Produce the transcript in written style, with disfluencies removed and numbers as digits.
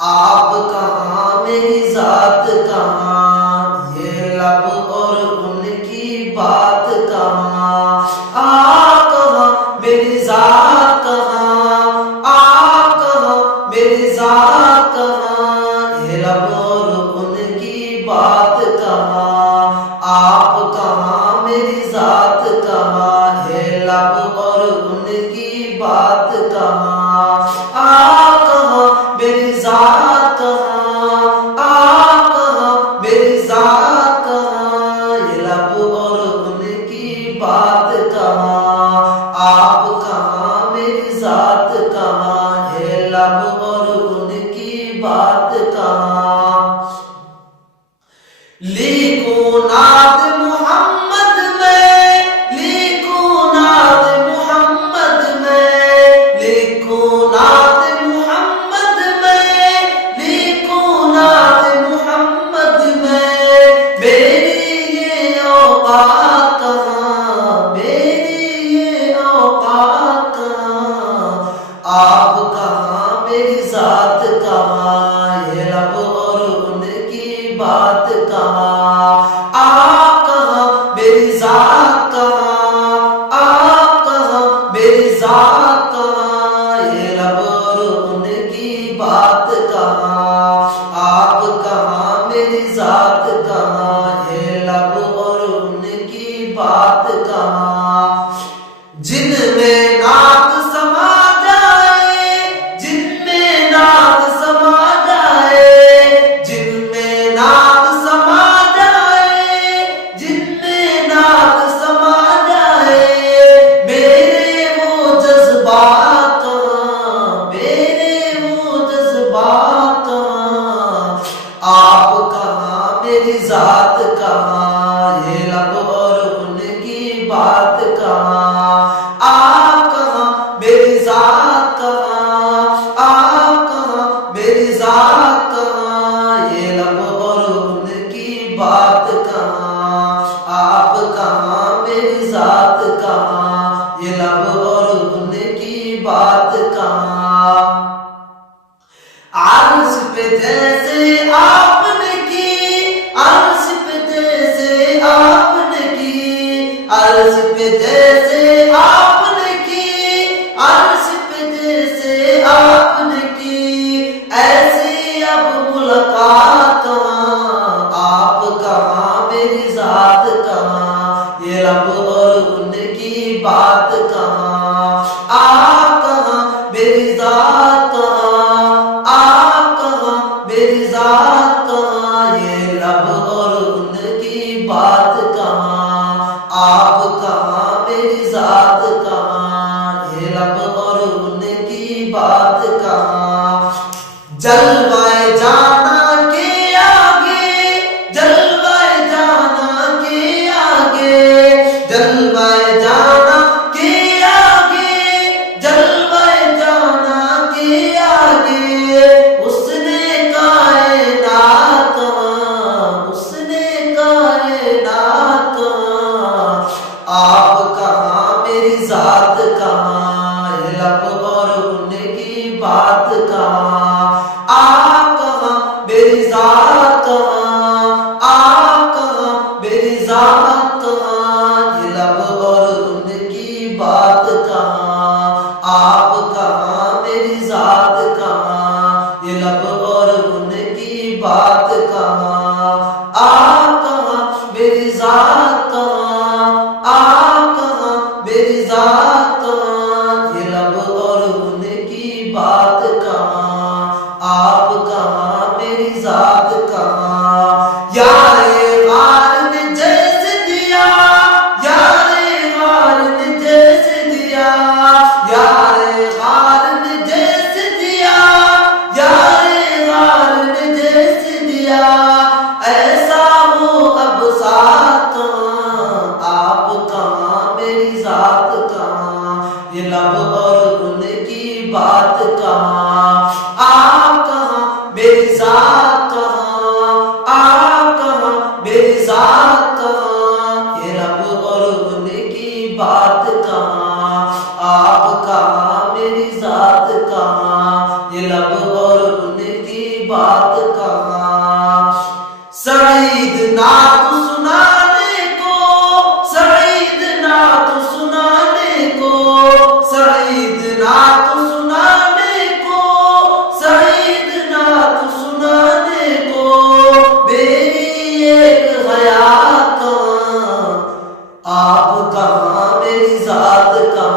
आप कहाँ मेरी जात कहाँ, ये लब और उनकी बात कहाँ। आप कहाँ मेरी जात कहाँ, आप कहाँ मेरी जात कहाँ, ये लब और उनकी बात कहाँ। आप कहाँ मेरी जात कहाँ, ये लब और उनकी बात कहाँ। आप कहाँ मेरी जात कहाँ, आप कहाँ मेरी जात कहाँ, ये लब और उनकी बात कहाँ। आप कहाँ मेरी जात कहाँ, ये लब और उनकी बात कहाँ। लिखूं नात मोहम्मद में, लिखूं नात मोहम्मद में, लिखूं नात मोहम्मद में, लिखूं नात मोहम्मद में। मेरी ये औकात कहाँ, मेरी ये औकात कहाँ। आप कहाँ मेरी जात कहाँ, ये लब और उनकी बात कहाँ। आप कहाँ मेरी जात कहाँ, आप कहाँ मेरी जात कहाँ, ये लब और उनकी बात कहाँ। आप कहाँ मेरी जात कहाँ, ये लब और उनकी बात कहाँ। जिनमें नात समा जाए, जिनमें नात समा जाए, जिनमें नात समा जाए, जिनमें नात समा जाए। मेरे वो जज्बात कहाँ, मेरे वो जज्बात कहाँ। आप कहाँ मेरी जात कहाँ, ये लब और उनकी बात कहाँ। आप कहाँ मेरी जात कहाँ, आप कहाँ मेरी जात कहाँ, ये लब और उनकी बात कहाँ। आप कहाँ मेरी जात कहाँ, ये लब और उनकी बात कहाँ। अर्श पे जैसे आपने की, अर्श पे जैसे आपने की, अर्श पे जैसे आपने की, अर्श पे जैसे आपने की। ऐसी अब मुलाकात कहाँ, आप कहाँ मेरी जात कहाँ, ये लब और उनकी बात कहाँ। आप कहाँ मेरी जात कहाँ, आप कहाँ मेरी जात कहाँ, ये लब और उनकी बात कहाँ। आप कहाँ मेरी जात कहाँ, ये लब और उनकी बात कहाँ। जलवाए जाना के आगे, जलवाए जाना के आगे, जलवाए जाना के आगे, जलवाए जाना के आगे। उसने कायनात कहाँ, उसने कायनात कहाँ। आप कहाँ मेरी जात कहाँ, ये लब और उनकी बात कहाँ। आप कहाँ मेरी जात कहाँ, आप कहाँ मेरी जात कहाँ, ये लब और उनकी बात कहाँ। आप कहाँ मेरी जात कहाँ, ये लब और उनकी बात कहाँ। आप कहाँ मेरी जात कहाँ, आप कहाँ मेरी जात कहाँ, ये लब और उनकी बात कहाँ। आप कहाँ मेरी जात कहाँ। यारे गार ने जैसे दिया, यारे गार ने जैसे दिया, यारे गार ने जैसे दिया, यारे गार ने जैसे दिया। ऐसा हो अब साथ कहाँ, आप कहाँ मेरी जात कहाँ, ये लब और उनकी बात कहाँ। आप कहाँ मेरी जात कहाँ, बात कहाँ। सईद नात सुनाने को, सईद नात सुनाने को, सईद नात सुनाने को, सईद नात सुनाने को, मेरी एक हयात कहाँ, आप कहाँ, मेरी जात कहाँ।